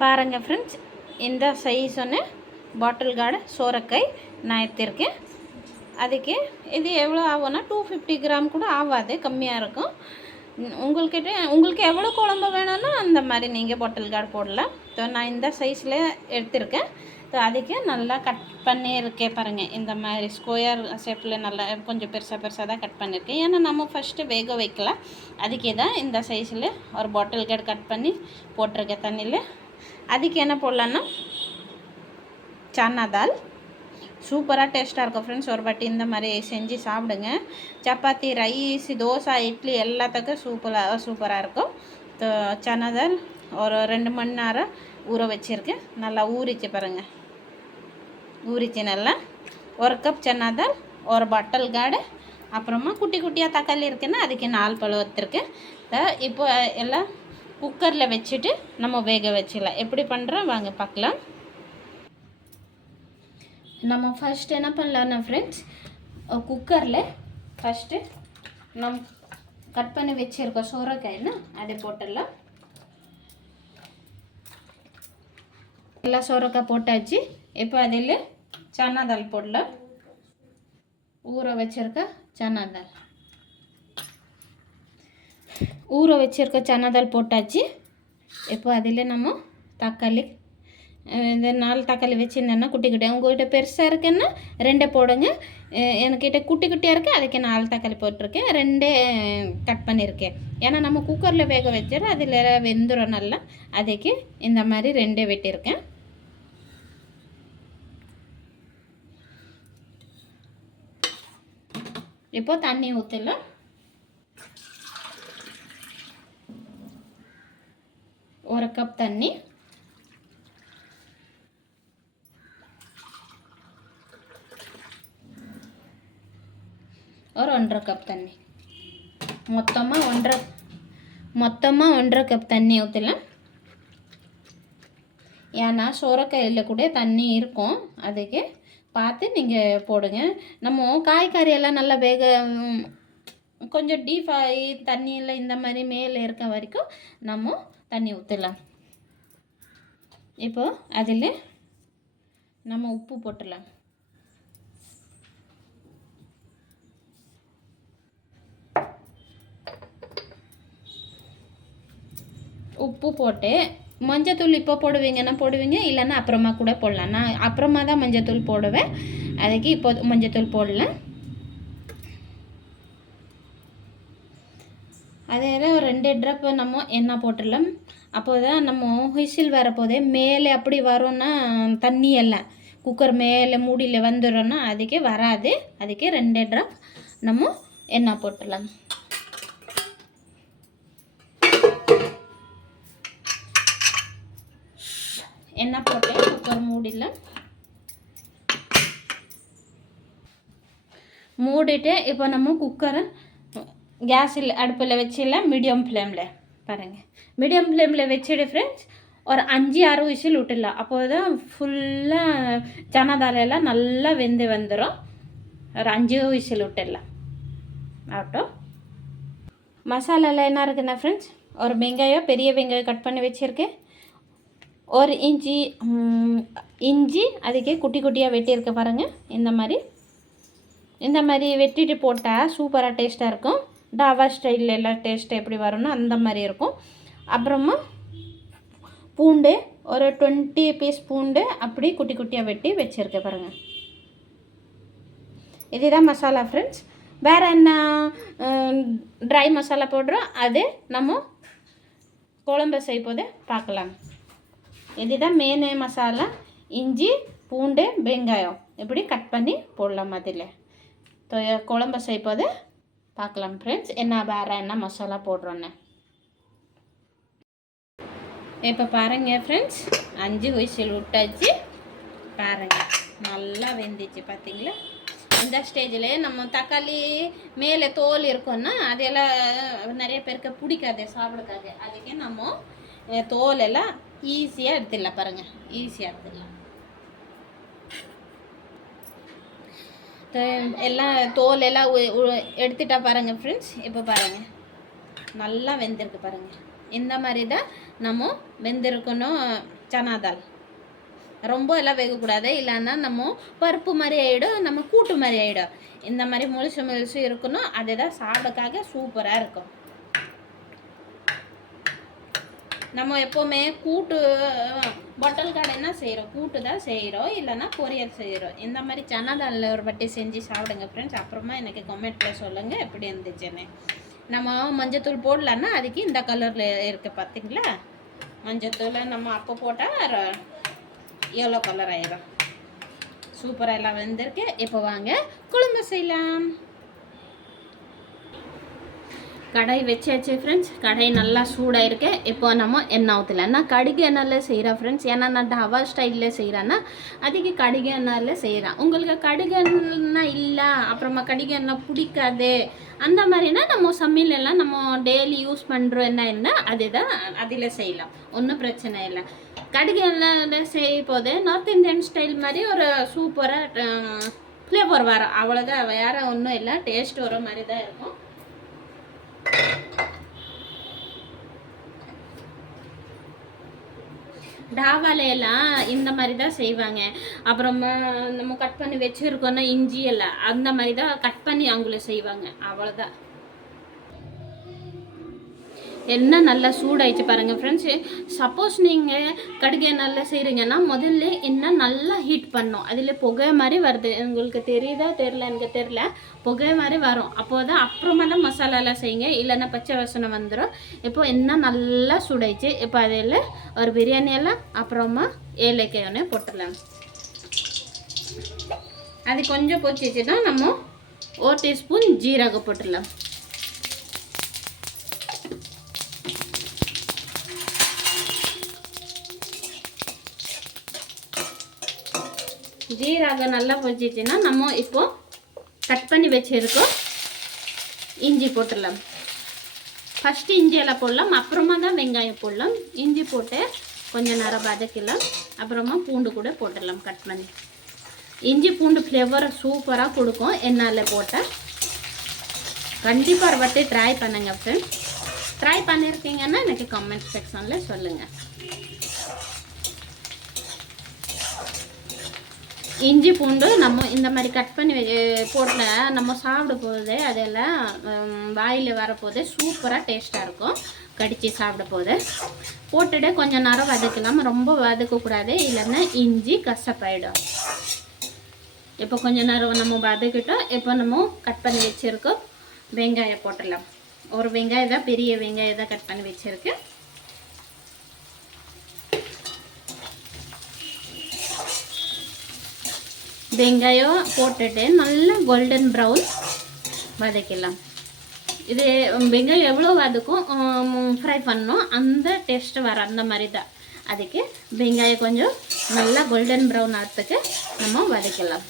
பாருங்கள் ஃப்ரெண்ட்ஸ் இந்த சைஸ் ஒன்று பாட்டில் கார்டு சோரக்காய் நான் எடுத்திருக்கேன். அதுக்கு இது எவ்வளோ ஆகும்னா டூ ஃபிஃப்டி கிராம் கூட ஆகாது கம்மியாக இருக்கும். உங்கள்கிட்ட உங்களுக்கு எவ்வளோ குழம்பு வேணும்னா அந்த மாதிரி நீங்கள் பாட்டில் கார்டு போடலாம். ஸோ நான் இந்த சைஸில் எடுத்திருக்கேன். ஸோ அதுக்கு நல்லா கட் பண்ணியிருக்கேன் பாருங்கள் இந்த மாதிரி ஸ்கொயர் ஷேப்பில் நல்லா கொஞ்சம் பெருசாக பெருசாக தான் கட் பண்ணியிருக்கேன். ஏன்னா நம்ம ஃபஸ்ட்டு வேக வைக்கலாம். அதுக்கே தான் இந்த சைஸில் ஒரு பாட்டில் கார்டு கட் பண்ணி போட்டிருக்கேன் தண்ணியில் அதுக்கு என்ன போடலான்னா? சன்னா தால் சூப்பராக டேஸ்ட்டாக இருக்கும் ஃப்ரெண்ட்ஸ் ஒரு வாட்டி இந்த மாதிரி செஞ்சு சாப்பிடுங்க. சப்பாத்தி ரைஸ் தோசை இட்லி எல்லாத்துக்கும் சூப்பராக சூப்பராக இருக்கும். சன்னா தால் ஒரு ரெண்டு மணி நேரம் ஊற வச்சுருக்கேன் நல்லா ஊறிச்சு பாருங்க. ஊறிச்சு நல்லா. ஒரு கப் சன்னா தால் ஒரு பட்டல் காடு அப்புறமா குட்டி குட்டியாக தக்காளி இருக்குன்னா அதுக்கு நாலு பழம் வச்சுருக்கேன் இப்போ எல்லாம் குக்கரில் வச்சுட்டு நம்ம வேக வச்சிடலாம். எப்படி பண்ணுறோம் வாங்க பார்க்கலாம். நம்ம ஃபஸ்ட்டு என்ன பண்ணலாம்னா ஃப்ரெண்ட்ஸ் குக்கரில் ஃபஸ்ட்டு நம் கட் பண்ணி வச்சுருக்கோம் சோரைக்காய்னா அதை போட்டுடலாம். எல்லா சோரக்காய் போட்டாச்சு. இப்போ அதில் சன்னாதால் போடலாம். ஊற வச்சுருக்க சன்னாதால் ஊற வச்சுருக்க சன்னதால் போட்டாச்சு. இப்போ அதில் நம்ம தக்காளி இந்த நாலு தக்காளி வச்சுருந்தேன்னா குட்டி குட்டி உங்கள்கிட்ட பெருசாக இருக்குன்னா ரெண்டே போடுங்க. எனக்கிட்ட என்கிட்ட குட்டி குட்டியாக இருக்குது அதுக்கு நாலு தக்காளி போட்டிருக்கேன். ரெண்டே கட் பண்ணியிருக்கேன். ஏன்னா நம்ம குக்கரில் வேக வச்சிடும் அதில் வெந்துடும் நல்லா. அதுக்கு இந்த மாதிரி ரெண்டே வெட்டியிருக்கேன். இப்போ தண்ணி ஊற்றலாம் கப் தண்ணி. ஒரு ஒன்றரை கப் தண்ணி. மொத்தமாக ஒன்றரை மொத்தமாக ஒன்றரை கப் தண்ணி ஊற்றலாம் ஏன்னா சோரக்காயில் கூட தண்ணி இருக்கும். அதுக்கு பார்த்து நீங்கள் போடுங்க. நம்ம காய்கறி எல்லாம் நல்லா வேக கொஞ்சம் டீப் ஆகி தண்ணியில் இந்த மாதிரி மேலே இருக்க வரைக்கும் நம்ம தண்ணி ஊற்றலாம் இப்போ அதில் நம்ம உப்பு போட்டுடலாம் உப்பு போட்டு மஞ்சத்தூள் இப்போ போடுவீங்கன்னா போடுவீங்க இல்லைன்னா அப்புறமா கூட போடலாம். நான் அப்புறமா தான் மஞ்சத்தூள் போடுவேன். அதுக்கு இப்போ மஞ்சத்தூள் போடலாம். அதே ஒரு ரெண்டு ட்ராப் நம்ம எண்ணெய் போட்டுடலாம். அப்போ தான் நம்ம விசில் வரப்போதே மேலே அப்படி வரும்னா தண்ணி எல்லாம். குக்கர் மேலே மூடியில் வந்துடும்னா அதுக்கே வராது. அதுக்கே ரெண்டு ட்ராப் நம்ம எண்ணெய் போட்டுடலாம். எண்ணெய் போட்டு குக்கர் மூடியில் மூடிட்டு இப்போ நம்ம குக்கரை கேஸில் அடுப்பில் வச்சிடல மீடியம் ஃப்ளேமில். பாருங்கள் மீடியம் ஃப்ளேமில் வச்சுடு ஃப்ரெண்ட்ஸ் ஒரு அஞ்சு ஆறு விசில் விட்டுடலாம். அப்போ தான் ஃபுல்லாக சனா நல்லா வெந்து வந்துடும் ஒரு அஞ்சு விசில் விட்டுடலாம். ஆகட்டும். மசாலாவில் என்ன இருக்குன்னா ஃப்ரெண்ட்ஸ் ஒரு வெங்காயம் பெரிய வெங்காயம் கட் பண்ணி வச்சுருக்கேன். ஒரு இஞ்சி இஞ்சி அதுக்கே குட்டி குட்டியாக வெட்டியிருக்க பாருங்கள் இந்த மாதிரி. இந்த மாதிரி வெட்டிட்டு போட்டால் சூப்பராக டேஸ்ட்டாக இருக்கும். டாபா ஸ்டைலில் எல்லாம் டேஸ்ட்டு எப்படி வரும்னோ அந்த மாதிரி இருக்கும். அப்புறமா பூண்டு ஒரு டுவெண்ட்டி பீஸ் பூண்டு அப்படி குட்டி குட்டியாக வெட்டி வச்சுருக்கேன் பாருங்கள் இதுதான் மசாலா ஃப்ரெண்ட்ஸ் வேறு என்ன ட்ரை மசாலா போடுறோம் அது நம்ம குழம்பு செய்யும்போது பார்க்கலாம். இதுதான் மேனே மசாலா. இஞ்சி பூண்டு வெங்காயம். இப்படி கட் பண்ணி போடலாம் அதில். ஸோ குழம்பு செய்யும்போது பார்க்கலாம் ஃப்ரெண்ட்ஸ் என்ன வேறு என்ன மசாலா போடுறோன்னு? இப்போ பாருங்கள் ஃப்ரெண்ட்ஸ் அஞ்சு விசில் விட்டாச்சு. பாருங்கள் நல்லா வெந்துச்சு பார்த்தீங்களா இந்த ஸ்டேஜில் நம்ம தக்காளி மேலே தோல் இருக்கும்னா அதெல்லாம் நிறைய பேருக்கு பிடிக்காது சாப்பிடுக்காது. அதுக்கே நம்ம தோல் எல்லாம் ஈஸியாக எடுத்துடலாம் பாருங்கள் ஈஸியாக எடுத்துடலாம். எல்லாம் தோல் எல்லாம் எடுத்துட்டா பாருங்க ஃப்ரெண்ட்ஸ் இப்போ பாருங்கள் நல்லா வெந்திருக்கு பாருங்கள் இந்த மாதிரி தான் நம்ம வெந்திருக்கணும் சனா தால் ரொம்ப எல்லாம் வேகக்கூடாது. இல்லைன்னா நம்ம பருப்பு மாதிரி ஆகிடும் நம்ம கூட்டு மாதிரி ஆகிடும் இந்த மாதிரி முழுசு முழுசு இருக்கணும். அதுதான் சாப்பிடக்காக சூப்பராக இருக்கும். நம்ம எப்போவுமே கூட்டு பொட்டல் என்ன செய்கிறோம் கூட்டு தான் செய்கிறோம் இல்லைன்னா பொரியல் செய்கிறோம் இந்த மாதிரி சனா ஒரு வாட்டி செஞ்சு சாப்பிடுங்க ஃப்ரெண்ட்ஸ் அப்புறமா எனக்கு கமெண்ட்டில் சொல்லுங்கள் எப்படி இருந்துச்சுன்னு. நம்ம மஞ்சத்தூள் போடலன்னா அதுக்கு இந்த கலரில் இருக்குது பார்த்தீங்களா மஞ்சத்தூளை நம்ம அப்போ போட்டால் எவ்வளோ கலர் ஆயிரும்? சூப்பராக எல்லாம் வந்திருக்கு. இப்போ வாங்க குழம்பு செய்யலாம். கடாய் வச்சாச்சு ஃப்ரெண்ட்ஸ் கடாய் நல்லா சூடாக இருக்கு இப்போ நம்ம எண்ணெய் ஊற்றலாம் நான் கடுகு எண்ணெயில் செய்கிறேன் ஃப்ரெண்ட்ஸ் ஏன்னா நான் டவா ஸ்டைலில் செய்கிறேன்னா அதுக்கு கடுகு எண்ணெயில் செய்கிறேன் உங்களுக்கு கடுகு எண்ணெய் இல்லை அப்புறமா கடுகு எண்ணெய் பிடிக்காது. அந்த மாதிரினா நம்ம சமையலெல்லாம் நம்ம டெய்லி யூஸ் பண்ணுறோம் என்ன என்ன அதுதான் அதில் செய்யலாம். ஒன்றும் பிரச்சனை இல்லை. கடுகு எண்ணெயில் செய்யும் போது நார்த் இந்தியன் ஸ்டைல் மாதிரி ஒரு சூப்பராக ஃப்ளேவர் வரும். அவ்வளோதான் வேறு ஒன்றும் இல்லை. டேஸ்ட் வர மாதிரி தான் இருக்கும். டாவாலையெல்லாம் இந்த மாதிரி தான் செய்வாங்க. அப்புறமா நம்ம கட் பண்ணி வச்சுருக்கோன்னா இஞ்சி எல்லாம் அந்த மாதிரி தான் கட் பண்ணி அவங்கள செய்வாங்க. அவ்வளோதான் என்ன நல்லா சூடாயிடுச்சு பாருங்கள் ஃப்ரெண்ட்ஸ் சப்போஸ் நீங்கள் கடுகு நல்லா செய்கிறீங்கன்னா முதல்ல என்ன நல்லா ஹீட் பண்ணும். அதில் புகை மாதிரி வருது. உங்களுக்கு தெரியுதா? தெரில எனக்கு தெரில புகை மாதிரி வரும். அப்போ தான் அப்புறமா தான் மசாலாலாம் செய்யுங்க. இல்லைன்னா பச்சை வசனம் வந்துடும் இப்போ என்ன நல்லா சூடாயிடுச்சு இப்போ அதில் ஒரு பிரியாணியெல்லாம் அப்புறமா ஏலக்காய் ஒன்று போட்டுடலாம். அது கொஞ்சம் பொச்சிச்சுன்னா நம்ம ஒரு டீஸ்பூன் ஜீரகம் போட்டுடலாம். ஜீரகம் நல்லா பொச்சிச்சுன்னா நம்ம இப்போ கட் பண்ணி வச்சிருக்கோம் இஞ்சி போட்டுடலாம். ஃபஸ்ட்டு இஞ்சியெல்லாம் போடலாம் அப்புறமா தான் வெங்காயம் போடலாம். இஞ்சி போட்டு கொஞ்சம் நேரம் வதக்கலாம். அப்புறமா பூண்டு கூட போட்டுடலாம் கட் பண்ணி. இஞ்சி பூண்டு ஃப்ளேவரை சூப்பராக கொடுக்கும். என்னால் போட்டால் கண்டிப்பாக ஒரு வாட்டி ட்ரை பண்ணுங்க ஃப்ரெண்ட்ஸ் ட்ரை பண்ணியிருக்கீங்கன்னா எனக்கு கமெண்ட் செக்ஷனில் சொல்லுங்கள் இஞ்சி பூண்டு நம்ம இந்த மாதிரி கட் பண்ணி போட்ட நம்ம சாப்பிட போது அதெல்லாம் வாயில் வரப்போது சூப்பராக டேஸ்ட்டாக இருக்கும். கடித்து சாப்பிட போது போட்டுட்டு கொஞ்சம் நேரம் வதக்கலாம். ரொம்ப வதக்கக்கூடாது இல்லைன்னா இஞ்சி கசப்பாயிடும். இப்போ கொஞ்ச நேரம் நம்ம வதக்கிட்டோம். இப்போ நம்ம கட் பண்ணி வச்சுருக்கோம் வெங்காயம் போட்டுடலாம். ஒரு வெங்காயம் தான் பெரிய வெங்காயம் தான் கட் பண்ணி வச்சுருக்கேன் வெங்காயம் போட்டுட்டு நல்லா கோல்டன் ப்ரௌன் வதக்கலாம் இது வெங்காயம் எவ்வளோ வதக்கும் ஃப்ரை பண்ணோம் அந்த டேஸ்ட்டு வர அந்த மாதிரி தான். அதுக்கு வெங்காயம் கொஞ்சம் நல்லா கோல்டன் ப்ரௌன் ஆகிறதுக்கு நம்ம வதக்கலாம்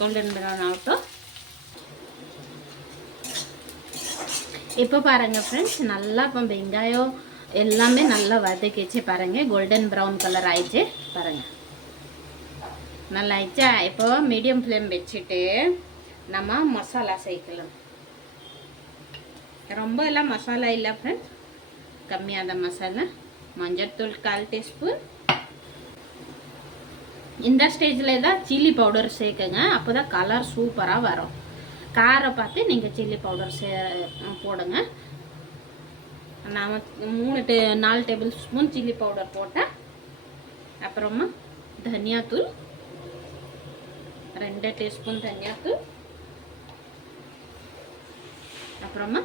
கோல்டன் ப்ரௌன் ஆகட்டும். இப்போ பாருங்கள் ஃப்ரெண்ட்ஸ் நல்லா இப்போ வெங்காயம் எல்லாமே நல்லா வதக்கிச்சு பாருங்கள் கோல்டன் ப்ரௌன் கலர் ஆயிடுச்சு. பாருங்கள் நல்லா ஆயிடுச்சா இப்போ மீடியம் ஃப்ளேம் வச்சுட்டு நம்ம மசாலா சேர்க்கலாம். ரொம்ப எல்லாம் மசாலா இல்லை ஃப்ரெண்ட்ஸ் கம்மியாக தான் மசாலா மஞ்சள்தூள் கால் டீஸ்பூன். இந்த ஸ்டேஜில் தான் சில்லி பவுடர் சேர்க்குங்க. அப்போ தான் கலர் சூப்பராக வரும். காரம் பார்த்து நீங்கள் சில்லி பவுடர் சே போடுங்க. நான் மூணு டே நாலு டேபிள் ஸ்பூன் சில்லி பவுடர் போட்டேன் அப்புறமா தனியாத்தூள் ரெண்டு டீஸ்பூன் தனியாக்கு அப்புறமா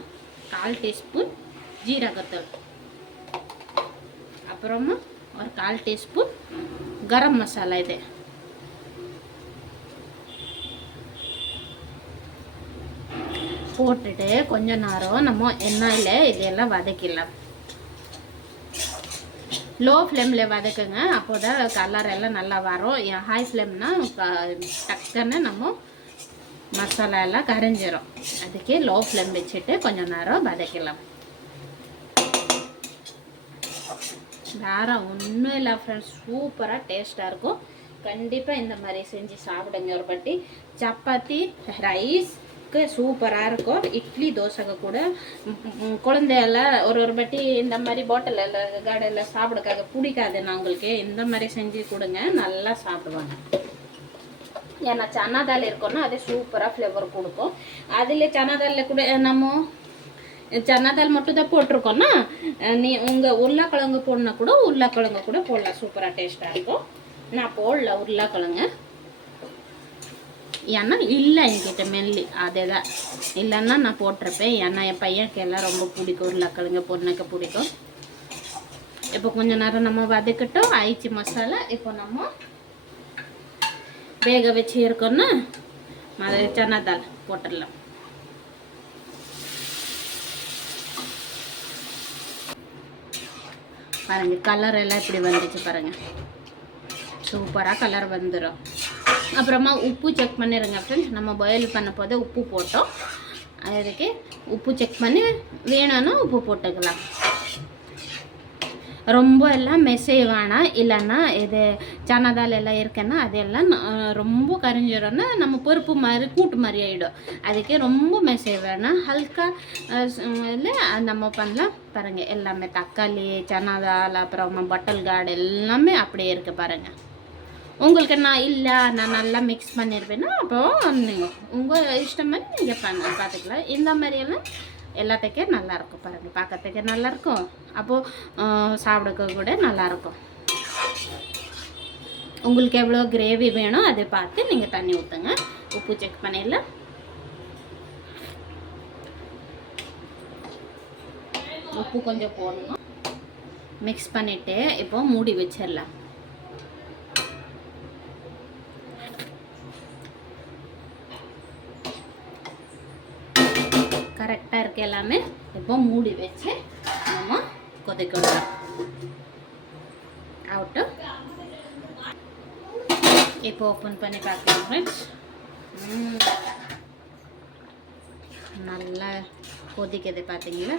கால் டீஸ்பூன் ஜீரகத்தூள். அப்புறமா ஒரு கால் டீஸ்பூன் கரம் மசாலா இது. போட்டுட்டு கொஞ்ச நேரம் நம்ம எண்ணெயில் இதெல்லாம் வதக்கிடலாம். லோ ஃப்ளேமில் வதக்குங்க. அப்போ தான் கலர் எல்லாம் நல்லா வரும். ஹை ஃப்ளேம்னா டக்குன்னு நம்ம மசாலா எல்லாம் கரைஞ்சிரும். அதுக்கே லோ ஃப்ளேம் வச்சுட்டு கொஞ்சம் நேரம் வதக்கலாம். வேறு ஒன்றும் இல்லை ஃப்ரெண்ட்ஸ் சூப்பராக டேஸ்ட்டாக இருக்கும். கண்டிப்பாக இந்த மாதிரி செஞ்சு சாப்பிடுங்க ஒரு பட்டி சப்பாத்தி ரைஸ் தொக்கு சூப்பராக இருக்கும். இட்லி தோசைக்கு கூட. ம், குழந்தையெல்லாம் ஒரு ஒரு பட்டி இந்த மாதிரி பாட்டிலில் கடையில் சாப்பிடக்காக நான் உங்களுக்கு இந்த மாதிரி செஞ்சு கொடுங்க நல்லா சாப்பிடுவாங்க. ஏன்னா சன்னா தால் இருக்கும்னா அது சூப்பராக ஃப்ளேவர் கொடுக்கும். அதில் சன்னா தாலில் கூட நம்ம சன்னா தால் மட்டும் தான் போட்டிருக்கோன்னா நீ உங்கள் உருளைக்கிழங்கு போடனா கூட உருளைக்கிழங்கு கூட போடலாம். சூப்பராக டேஸ்ட்டாக இருக்கும். நான் போடல உருளைக்கிழங்கு. ஏன்னா இல்லை என்கிட்ட மெல்லி. அதே தான் இல்லைன்னா நான் போட்டிருப்பேன். ஏன்னா என் பையனுக்கு எல்லாம் ரொம்ப பிடிக்கும். உருளைக்கிழங்கு பொண்ணுக்கு பிடிக்கும். இப்போ கொஞ்ச நேரம் நம்ம வதக்கட்டும். ஆயிடுச்சு மசாலா இப்போ நம்ம வேக வச்சு இருக்கோன்னா மத சன்னா போட்டுடலாம். பாருங்க கலர் எல்லாம் இப்படி வந்துச்சு பாருங்க. சூப்பராக கலர் வந்துடும் அப்புறமா உப்பு செக் பண்ணிடுங்க ஃப்ரெண்ட்ஸ் நம்ம பாயில் பண்ண போதே உப்பு போட்டோம். அதுக்கு உப்பு செக் பண்ணி வேணும்னா உப்பு போட்டுக்கலாம். ரொம்ப எல்லாம் மெசேஜ் வேணாம் இல்லைன்னா இது சனதால் எல்லாம் இருக்குன்னா அதெல்லாம் ரொம்ப கரைஞ்சிடும்னா நம்ம பருப்பு மாதிரி கூட்டு மாதிரி ஆகிடும் அதுக்கு ரொம்ப மெசேஜ் வேணாம் ஹல்கா இல்லை நம்ம பண்ணலாம். பாருங்கள் எல்லாமே தக்காளி சனதால் அப்புறமா பட்டல் காடு எல்லாமே அப்படியே இருக்குது பாருங்கள் உங்களுக்கு நான் இல்லை நான் நல்லா மிக்ஸ் பண்ணிடுவேன்னா அப்போ நீங்கள் உங்கள் இஷ்டம் மாதிரி நீங்கள் பண்ண பார்த்துக்கலாம் இந்த மாதிரியெல்லாம் எல்லாத்துக்கும் நல்லாயிருக்கும் பாருங்கள் பார்க்கறதுக்கு நல்லாயிருக்கும் அப்போது சாப்பிடக்க கூட நல்லாயிருக்கும் உங்களுக்கு எவ்வளோ கிரேவி வேணும் அதை பார்த்து நீங்கள் தண்ணி ஊற்றுங்க உப்பு செக் பண்ணிடலாம். உப்பு கொஞ்சம் போடணும். மிக்ஸ் பண்ணிவிட்டு இப்போ மூடி வச்சிடலாம். கரெக்டாக இருக்க எல்லாமே. இப்போ மூடி வச்சு நம்ம கொதிக்கணும். அவுட்டு இப்போ ஓப்பன் பண்ணி பார்க்கலாம் ஃப்ரெண்ட்ஸ் நல்லா கொதிக்குது பார்த்தீங்களா?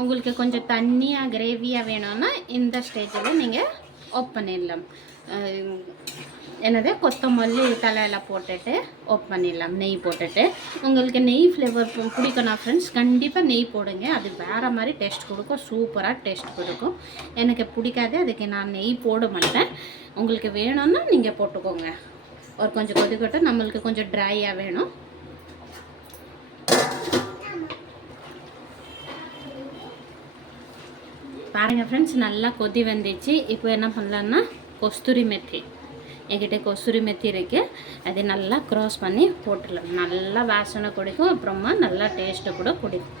உங்களுக்கு கொஞ்சம் தண்ணியாக கிரேவியாக வேணும்னா இந்த ஸ்டேஜில் நீங்கள் ஓப்பன் பண்ணிடலாம். என்னது? கொத்தமல்லி தலையில் போட்டுட்டு ஓப் பண்ணிடலாம். நெய் போட்டுட்டு. உங்களுக்கு நெய் ஃப்ளேவர் பிடிக்கணும் ஃப்ரெண்ட்ஸ் கண்டிப்பாக நெய் போடுங்க. அது வேறு மாதிரி டேஸ்ட் கொடுக்கும். சூப்பராக டேஸ்ட் கொடுக்கும். எனக்கு பிடிக்காது. அதுக்கு நான் நெய் போட மாட்டேன். உங்களுக்கு வேணும்னா நீங்கள் போட்டுக்கோங்க. ஒரு கொஞ்சம் கொதிக்கட்டும் நம்மளுக்கு கொஞ்சம் ட்ரையாக வேணும். பாருங்கள் ஃப்ரெண்ட்ஸ் நல்லா கொதி வந்துச்சு. இப்போ என்ன பண்ணலான்னா கஸ்தூரி மெத்தி. என்கிட்ட கஸ்தூரி மெத்தி இருக்கு அதை நல்லா க்ராஸ் பண்ணி போட்டுடலாம் நல்லா வாசனை கொடுக்கும் அப்புறமா நல்லா டேஸ்ட்டு கூட கொடுக்கும்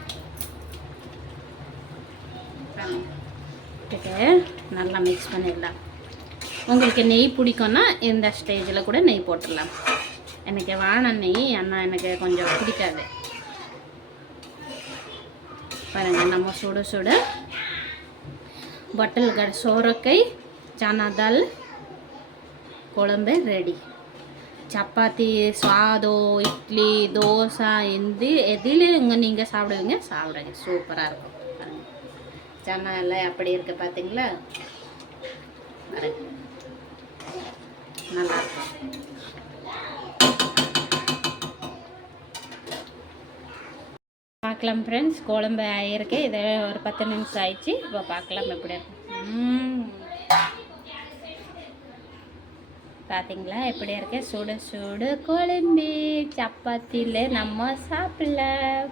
இதுக்கு நல்லா மிக்ஸ் பண்ணிடலாம் உங்களுக்கு நெய் பிடிக்கும்னா இந்த ஸ்டேஜில் கூட நெய் போட்டுடலாம் எனக்கு வான நெய் அண்ணா எனக்கு கொஞ்சம் பிடிக்காது பாருங்க நம்ம சுட சுட ಬಟ್ಟಲ್ ಗಡ್ ಸೋರಕಾಯಿ ಚನಾ ದಾಲ್ குழம்பு ரெடி சப்பாத்தி சாதோ இட்லி தோசை எந்த எதில் இங்கே நீங்கள் சாப்பிடுவீங்க? சாப்பிடுங்க. சூப்பராக இருக்கும். பாருங்க. எல்லாம் எப்படி இருக்கு பார்த்தீங்களா நல்லா இருக்கும். பார்க்கலாம் ஃப்ரெண்ட்ஸ் குழம்பு ஆயிருக்கு. இதே ஒரு பத்து நிமிஷம் ஆயிடுச்சு. இப்போ பார்க்கலாம் எப்படி இருக்கும் பார்த்தீங்களா எப்படி இருக்கு சுடு சுடு குழம்பு. சப்பாத்தியில் நம்ம சாப்பிடலாம்.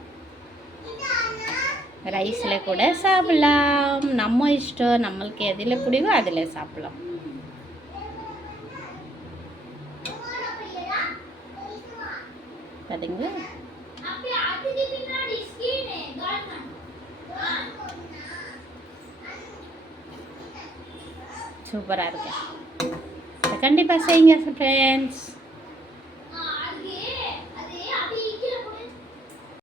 ரைஸில் கூட சாப்பிடலாம். நம்ம இஷ்டம் நம்மளுக்கு எதில் பிடிவோ அதில் சாப்பிடலாம். பார்த்தீங்களா சூப்பராக இருக்கு கண்டிப்பாக செய்யுங்க ஃப்ரெண்ட்ஸ்